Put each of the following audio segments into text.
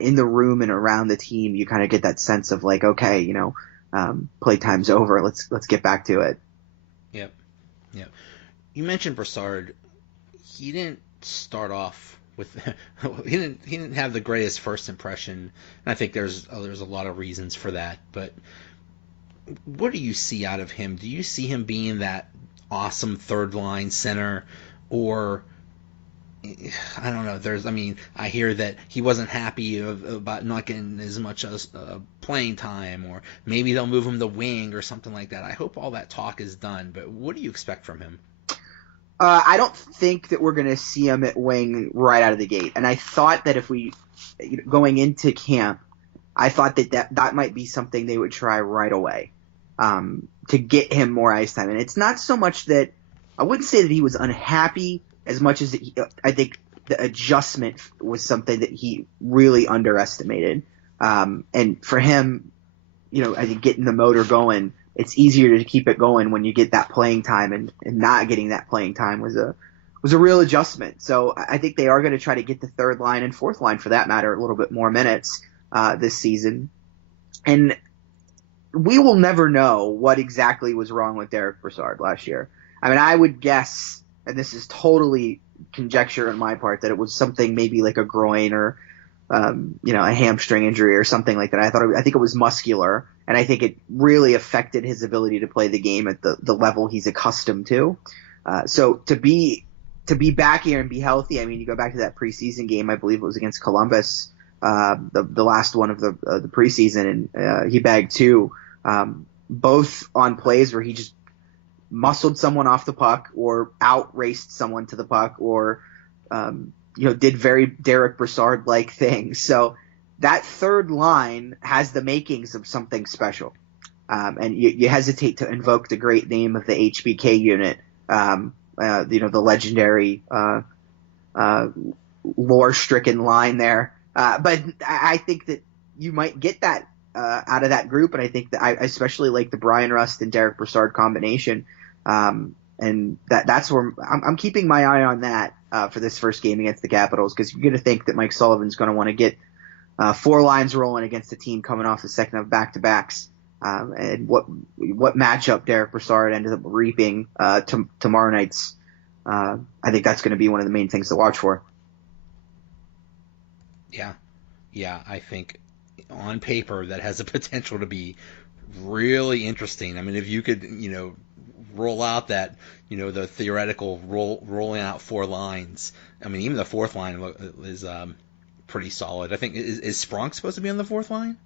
in the room and around the team, you kind of get that sense of like, okay, playtime's over. Let's get back to it. Yep. Yep. You mentioned Brassard. He didn't start off with he didn't have the greatest first impression, and I think there's a lot of reasons for that. But what do you see out of him? Do you see him being that awesome third line center, or I don't know. I hear that he wasn't happy about not getting as much as playing time, or maybe they'll move him to wing or something like that. I hope all that talk is done. But what do you expect from him? I don't think that we're going to see him at wing right out of the gate. And I thought that if we, going into camp, I thought that might be something they would try right away to get him more ice time. And it's not so much that I wouldn't say that he was unhappy as much as I think the adjustment was something that he really underestimated. And for him, I think getting the motor going, it's easier to keep it going when you get that playing time, and not getting that playing time was a real adjustment. So I think they are going to try to get the third line and fourth line, for that matter, a little bit more minutes this season. And we will never know what exactly was wrong with Derek Brassard last year. I mean, I would guess, and this is totally conjecture on my part, that it was something maybe like a groin or a hamstring injury or something like that. I think it was muscular, and I think it really affected his ability to play the game at the level he's accustomed to. So to be back here and be healthy, I mean, you go back to that preseason game, I believe it was against Columbus, the last one of the preseason, and he bagged two, both on plays where he just muscled someone off the puck or out-raced someone to the puck, or did very Derek Brassard-like things. So that third line has the makings of something special. And you hesitate to invoke the great name of the HBK unit, the legendary lore-stricken line there. But I think that you might get that out of that group, and I think that I especially like the Brian Rust and Derek Brassard combination. And that's where I'm keeping my eye on that for this first game against the Capitals, because you're going to think that Mike Sullivan's going to want to get four lines rolling against a team coming off the second of back-to-backs. And what matchup Derek Brassard ended up reaping tomorrow night's, I think that's going to be one of the main things to watch for. Yeah, I think on paper that has the potential to be really interesting. I mean, if you could, roll out that, the theoretical rolling out four lines. I mean, even the fourth line is pretty solid. I think is Sprong supposed to be on the fourth line?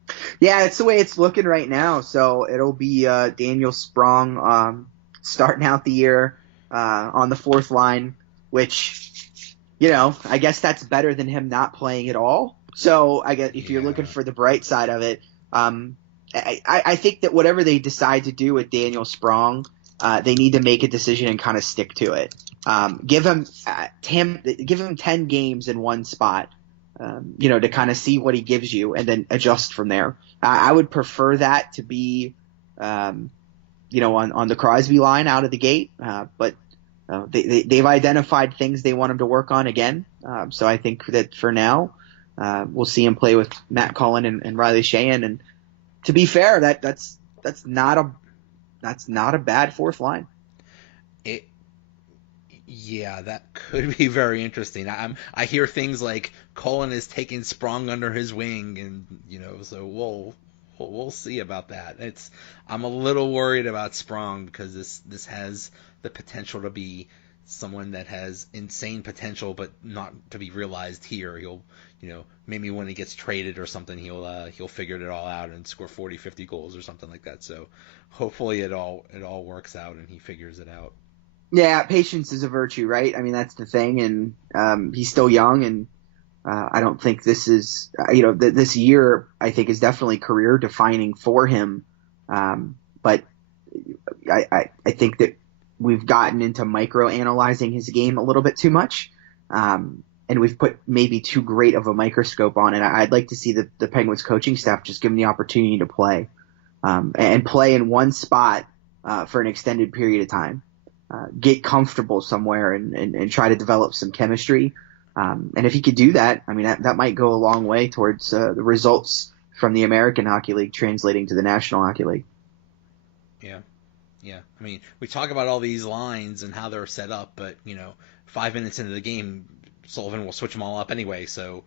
Yeah, it's the way it's looking right now. So it'll be Daniel Sprong starting out the year on the fourth line, which, I guess that's better than him not playing at all. So I guess if you're looking for the bright side of it, I think that whatever they decide to do with Daniel Sprong, they need to make a decision and kind of stick to it. Give him 10 games in one spot, to kind of see what he gives you, and then adjust from there. I would prefer that to be, on the Crosby line out of the gate. But they've identified things they want him to work on again. So I think that for now, we'll see him play with Matt Cullen and Riley Sheahan. And to be fair, that's not a bad fourth line. Yeah, that could be very interesting. I hear things like Cullen is taking Sprong under his wing, and so we'll see about that. I'm a little worried about Sprong, because this has the potential to be someone that has insane potential, but not to be realized here. He'll, maybe when he gets traded or something, he'll figure it all out and score 40, 50 goals or something like that. So hopefully it all works out and he figures it out. Yeah, patience is a virtue, right? I mean, that's the thing, and he's still young, and I don't think this is, this year I think is definitely career defining for him. But I think that we've gotten into micro-analyzing his game a little bit too much, and we've put maybe too great of a microscope on it. I'd like to see the Penguins coaching staff just give him the opportunity to play, and play in one spot for an extended period of time. Get comfortable somewhere and try to develop some chemistry. And if he could do that, I mean, that might go a long way towards the results from the American Hockey League translating to the National Hockey League. Yeah. Yeah. I mean, we talk about all these lines and how they're set up, but, 5 minutes into the game, Sullivan will switch them all up anyway, so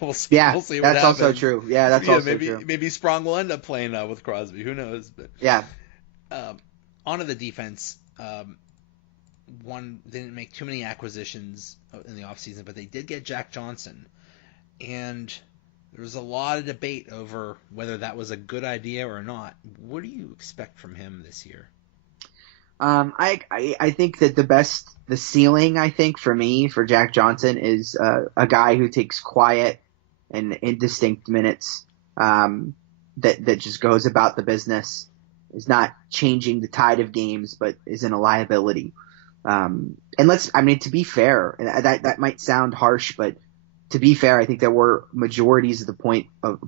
we'll see, Yeah, we'll see what that's happens. also true. Yeah, that's also maybe true. maybe Sprong will end up playing with Crosby. Who knows? But Yeah. onto the defense. One didn't make too many acquisitions in the offseason, but they did get Jack Johnson. And there was a lot of debate over whether that was a good idea or not. What do you expect from him this year? I think that the ceiling, I think, for me, for Jack Johnson is a guy who takes quiet and indistinct minutes, that just goes about the business, is not changing the tide of games, but isn't a liability. And to be fair, that might sound harsh, but to be fair, I think there were majorities of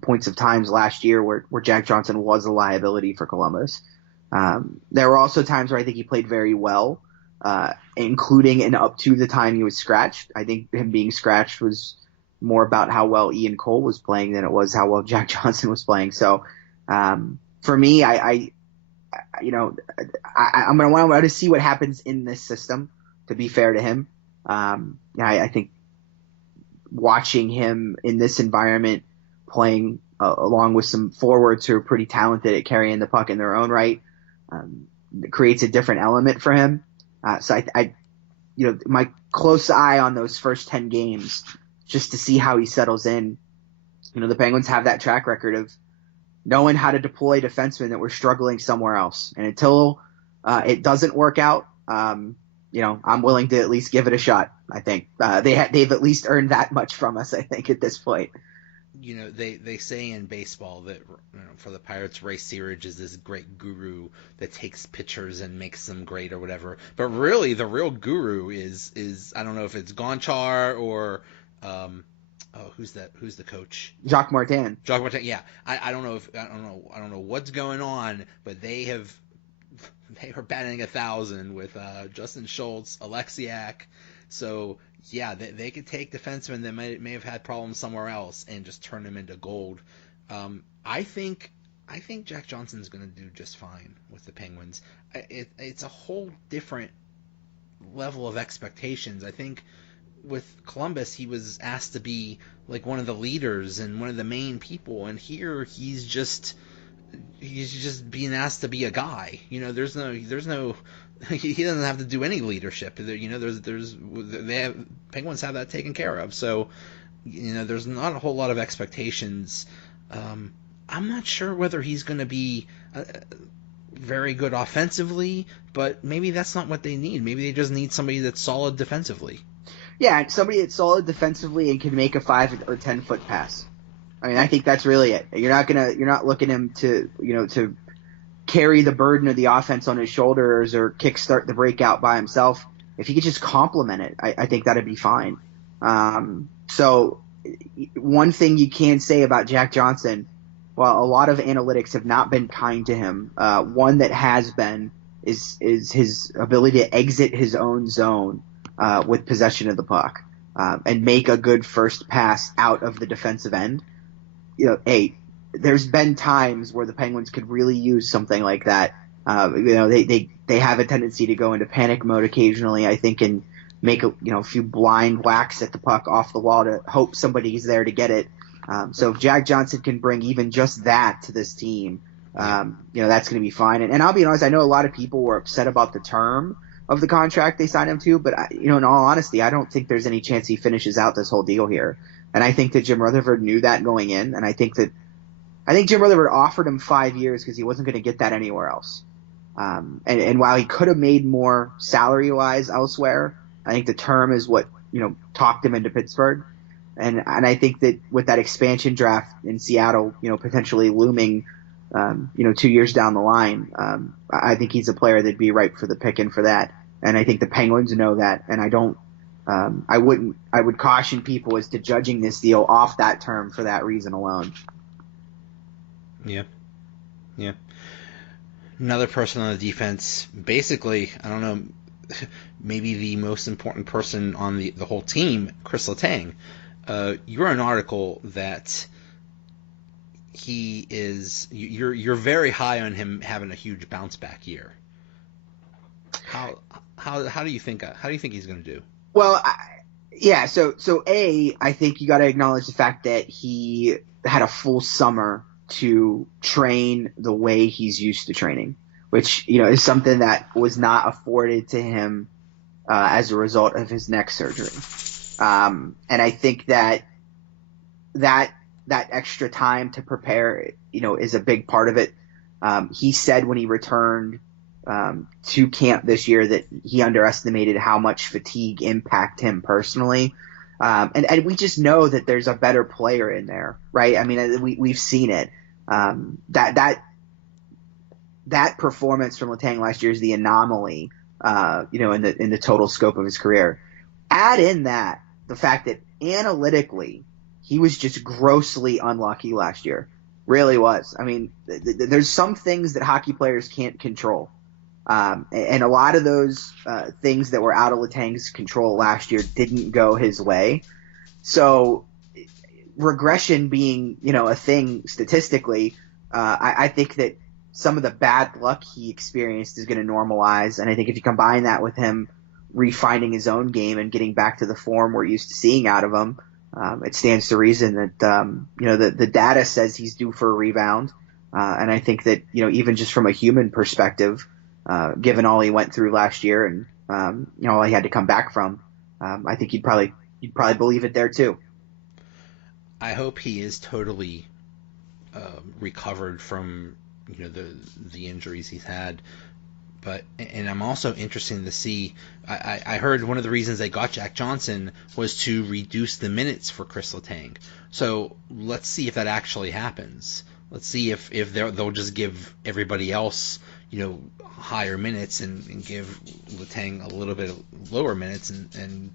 points of times last year where Jack Johnson was a liability for Columbus. There were also times where I think he played very well, including and up to the time he was scratched. I think him being scratched was more about how well Ian Cole was playing than it was how well Jack Johnson was playing. So, for me, I'm going to want to see what happens in this system, to be fair to him. I think watching him in this environment playing along with some forwards who are pretty talented at carrying the puck in their own right, creates a different element for him. So my close eye on those first 10 games just to see how he settles in. The Penguins have that track record of knowing how to deploy defensemen that were struggling somewhere else. And until it doesn't work out, I'm willing to at least give it a shot. I think they've at least earned that much from us, I think, at this point. They say in baseball that for the Pirates, Ray Searage is this great guru that takes pitchers and makes them great or whatever. But really, the real guru is I don't know if it's Gonchar or who's the coach? Jacques Martin. Jacques Martin. Yeah, I don't know what's going on, but they were batting 1,000 with Justin Schultz, Alexiak. So yeah, they could take defensemen that may have had problems somewhere else and just turn them into gold. I think Jack Johnson's going to do just fine with the Penguins. It's a whole different level of expectations. I think with Columbus, he was asked to be like one of the leaders and one of the main people, and here he's just being asked to be a guy. There's no he doesn't have to do any leadership. Penguins have that taken care of. So, there's not a whole lot of expectations. I'm not sure whether he's going to be very good offensively, but maybe that's not what they need. Maybe they just need somebody that's solid defensively. Yeah, somebody that's solid defensively and can make a 5 or 10 foot pass. I mean, I think that's really it. You're not looking him to carry the burden of the offense on his shoulders or kickstart the breakout by himself. If he could just complement it, I think that'd be fine. So one thing you can say about Jack Johnson, well, a lot of analytics have not been kind to him. One that has been is his ability to exit his own zone with possession of the puck and make a good first pass out of the defensive end. There's been times where the Penguins could really use something like that. They have a tendency to go into panic mode occasionally, I think, and make a few blind whacks at the puck off the wall to hope somebody's there to get it. So if Jack Johnson can bring even just that to this team, that's going to be fine. And I'll be honest, I know a lot of people were upset about the term of the contract they signed him to, but in all honesty, I don't think there's any chance he finishes out this whole deal here. And I think that Jim Rutherford knew that going in, and I think Jim Rutherford offered him 5 years because he wasn't going to get that anywhere else. And while he could have made more salary-wise elsewhere, I think the term is what talked him into Pittsburgh. And I think that with that expansion draft in Seattle, potentially looming, 2 years down the line, I think he's a player that'd be ripe for the picking for that. And I think the Penguins know that. And I would caution people as to judging this deal off that term for that reason alone. Yeah. Another person on the defense, basically, I don't know, maybe the most important person on the whole team, Chris Letang. You wrote an article that you're very high on him having a huge bounce back year. How do you think he's going to do? Well, So I think you got to acknowledge the fact that he had a full summer to train the way he's used to training, which is something that was not afforded to him as a result of his neck surgery. And I think that extra time to prepare, is a big part of it. He said when he returned to camp this year that he underestimated how much fatigue impacted him personally. And we just know that there's a better player in there, right? I mean, we've seen it. That performance from Letang last year is the anomaly, in the total scope of his career. Add in that the fact that analytically he was just grossly unlucky last year. Really was. I mean, there's some things that hockey players can't control. And a lot of those things that were out of Letang's control last year didn't go his way. So regression being, a thing statistically, I think that some of the bad luck he experienced is going to normalize. And I think if you combine that with him refining his own game and getting back to the form we're used to seeing out of him, it stands to reason that, the data says he's due for a rebound. And I think that, even just from a human perspective, given all he went through last year and, all he had to come back from, I think you'd probably believe it there too. I hope he is totally recovered from, the injuries he's had. And I'm also interested to see, I heard one of the reasons they got Jack Johnson was to reduce the minutes for Chris Letang. So let's see if that actually happens. Let's see if they'll just give everybody else, higher minutes and give Letang a little bit lower minutes and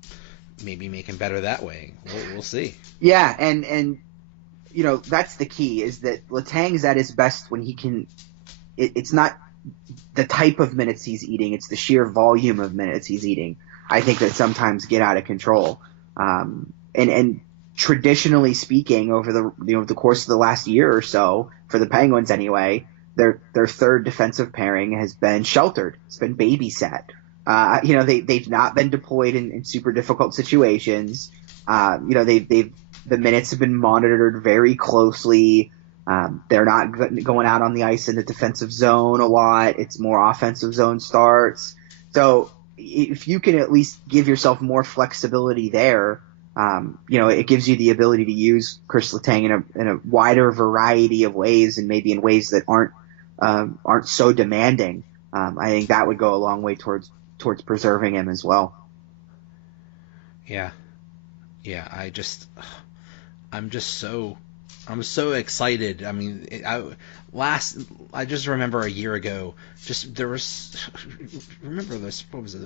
maybe make him better that way. We'll see. Yeah, and that's the key, is that Letang's at his best when he can. It's not the type of minutes he's eating; it's the sheer volume of minutes he's eating. I think that sometimes get out of control. And traditionally speaking, over the course of the last year or so, for the Penguins anyway, their third defensive pairing has been sheltered. It's been babysat. They've not been deployed in super difficult situations. The minutes have been monitored very closely. They're not going out on the ice in the defensive zone a lot. It's more offensive zone starts. So if you can at least give yourself more flexibility there, it gives you the ability to use Chris Letang in a wider variety of ways, and maybe in ways that aren't so demanding. I think that would go a long way towards preserving him as well. Yeah. I'm so excited. I mean, I just remember a year ago, remember this, what was it?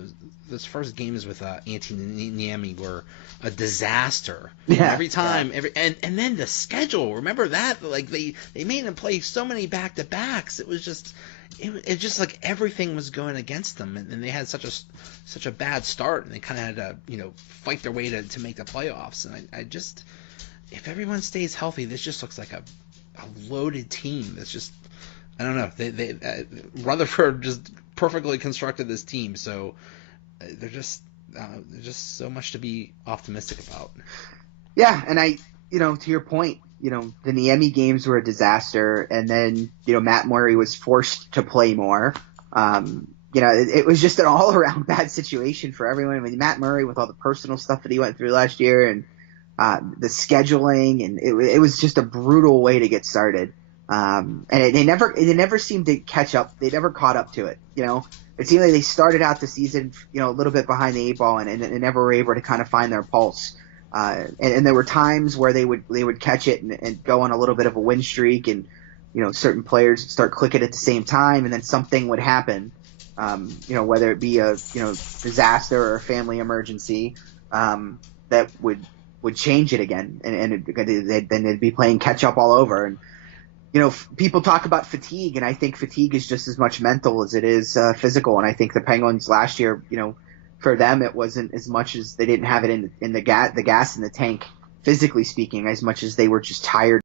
Those first games with Antti Niemi were a disaster. Yeah. Every time, and then the schedule, remember that? Like they made him play so many back-to-backs. It was just like everything was going against them, and they had such a bad start, and they kind of had to, fight their way to make the playoffs. And I just, if everyone stays healthy, this just looks like a loaded team. That's just, I don't know. They Rutherford just perfectly constructed this team, so there's just so much to be optimistic about. Yeah, and to your point, the Niemi games were a disaster, and then Matt Murray was forced to play more. It was just an all around bad situation for everyone. I mean, Matt Murray with all the personal stuff that he went through last year, and the scheduling, and it was just a brutal way to get started. And they never seemed to catch up. They never caught up to it. It seemed like they started out the season, a little bit behind the 8 ball, and never were able to kind of find their pulse. And there were times where they would catch it and go on a little bit of a win streak, and certain players would start clicking at the same time, and then something would happen. Whether it be a disaster or a family emergency, that would change it again, and then they'd be playing catch up all over. And people talk about fatigue, and I think fatigue is just as much mental as it is physical. And I think the Penguins last year, for them, it wasn't as much as they didn't have it in the gas in the tank, physically speaking, as much as they were just tired